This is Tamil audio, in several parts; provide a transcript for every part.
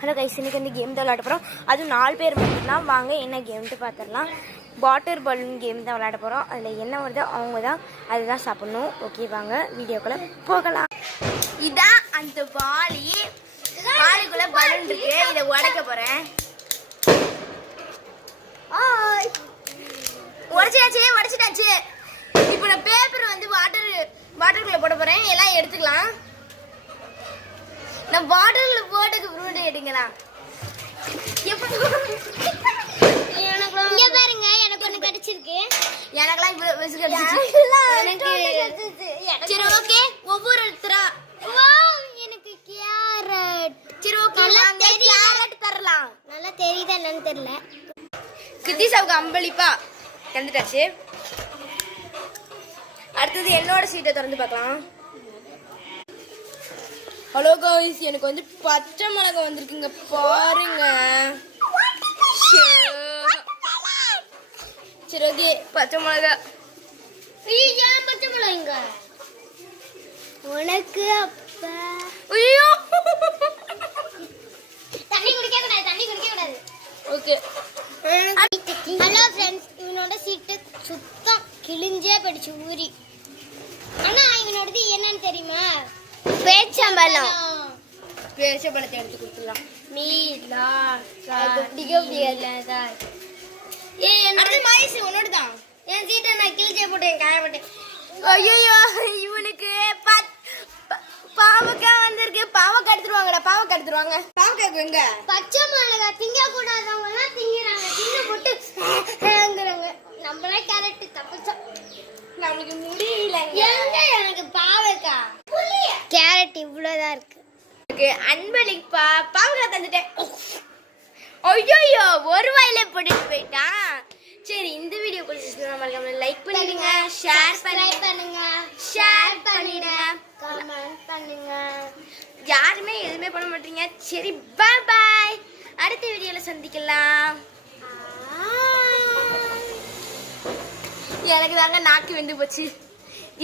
ஹலோ கைஸ், இன்னைக்கு வந்து கேம் தான் விளையாட போகிறோம். அதுவும் 4 பேர் மட்டும்தான். வாங்க என்ன கேம்ட்டு பார்த்துடலாம். வாட்டர் பலூன் கேம் தான் விளையாட போகிறோம். அதில் என்ன வருதோ அவங்க தான் அதுதான் சாப்பிட்ணும். ஓகே, வாங்க வீடியோக்குள்ளே போகலாம். இதான் அந்த வாளிக்குள்ளே பலூன் இருக்கு. இதை உடைக்க போகிறேன். உடைச்சிட்டாச்சு. இப்போ நான் பேப்பர் வந்து வாட்டருக்குள்ளே போட போகிறேன். எல்லாம் எடுத்துக்கலாம். நான் பாட்டில் போட்டுக்கு ஃப்ரூட் எடுங்களா? பாருங்க, எனக்கு ஒண்ணு கிடைச்சிருக்கு. எனக்கெல்லாம் இவ்வளவு பெருசு கிடைச்சிச்சு. சரி, ஓகே, ஒவ்வொருத்தரா. எனக்கு கேரட். சரி, ஓகே, கேரட் தரலாம். நல்லா தெரியுதா என்னன்னு தெரியல. கித்திசாவுக்கு அம்பளிப்பா தந்துட்டாச்சு. அடுத்தது என்னோட சீட்டை திறந்து பார்க்கலாம். ஹலோ காய்ஸ், எனக்கு வந்து பச்சை மிளகாய் வந்திருக்குங்க, பாருங்க. சரி, ஓகே, பச்சை மிளகாய். பச்சை மிளகாய்ங்க உனக்கு. அப்பா, ஐயோ, தண்ணி குடிக்க கூடாது. ஓகே. ஹலோ ஃப்ரெண்ட்ஸ், இவனோட சீட்டு சுத்தம் கிழிஞ்சே படிச்சு ஊறி. ஆனா இவனோடது என்னன்னு தெரியுமா? பேச்சம்பழம். பேச்சம்பழத்தை எடுத்து கொடுத்துடலாம். உன்னோடுதான். என் சீட்டை நான் கிழிச்சே போட்டேன், காயப்பட்டேன். ஐயோ, இவனுக்கு பாவக்காய் வந்திருக்கு. பாவக்காய் எடுத்துருவாங்கடா, பாவக்காய் எடுத்துருவாங்க. பாவக்காய் எங்க? பச்சை மிளகாய் திங்க கூடாதவங்க எல்லாம் திங்கிறாங்க. தின்னு போட்டு நம்மளே கேரட் தப்பிச்சா நம்மளுக்கு முடியல. எனக்கு பாவக்காய் கேரட் இவ்வளவுதான் இருக்கு. அன்பளிப்பா பாவக்காய் தந்துட்டேன். ஐயோ, ஒரு வாயில போட்டுட்டு போயிட்டான். சரி, இந்த வீடியோ பிடிச்சிருந்தா லைக் பண்ணிடுங்க, ஷேர் பண்ணுங்க, கமெண்ட் பண்ணுங்க. யாருமே எதுவுமே பண்ண மாட்டீங்க. சரி, பாய் பாய். அடுத்த வீடியோல சந்திக்கலாம். எனக்கு தாங்க நாக்கு வெந்து போச்சு.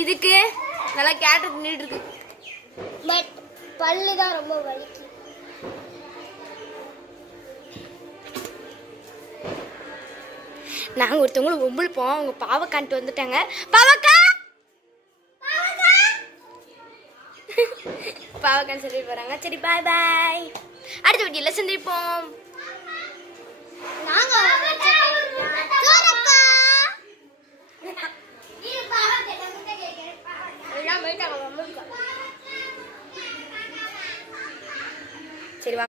இதுக்கு நல்லா கேட்டு நின்றுட்டு இருக்கு. பட் பல்லு தான் ரொம்ப வலிக்கு. நாங்கள் ஒருத்தவங்களும் ஒம்பிழுப்போம். அவங்க பாவக்கான்ட்டு வந்துட்டாங்க. பாவக்கான்னு சொல்லி போகிறாங்க. சரி, பாய் பாய். அடுத்த வீடியோல சந்திப்போம்.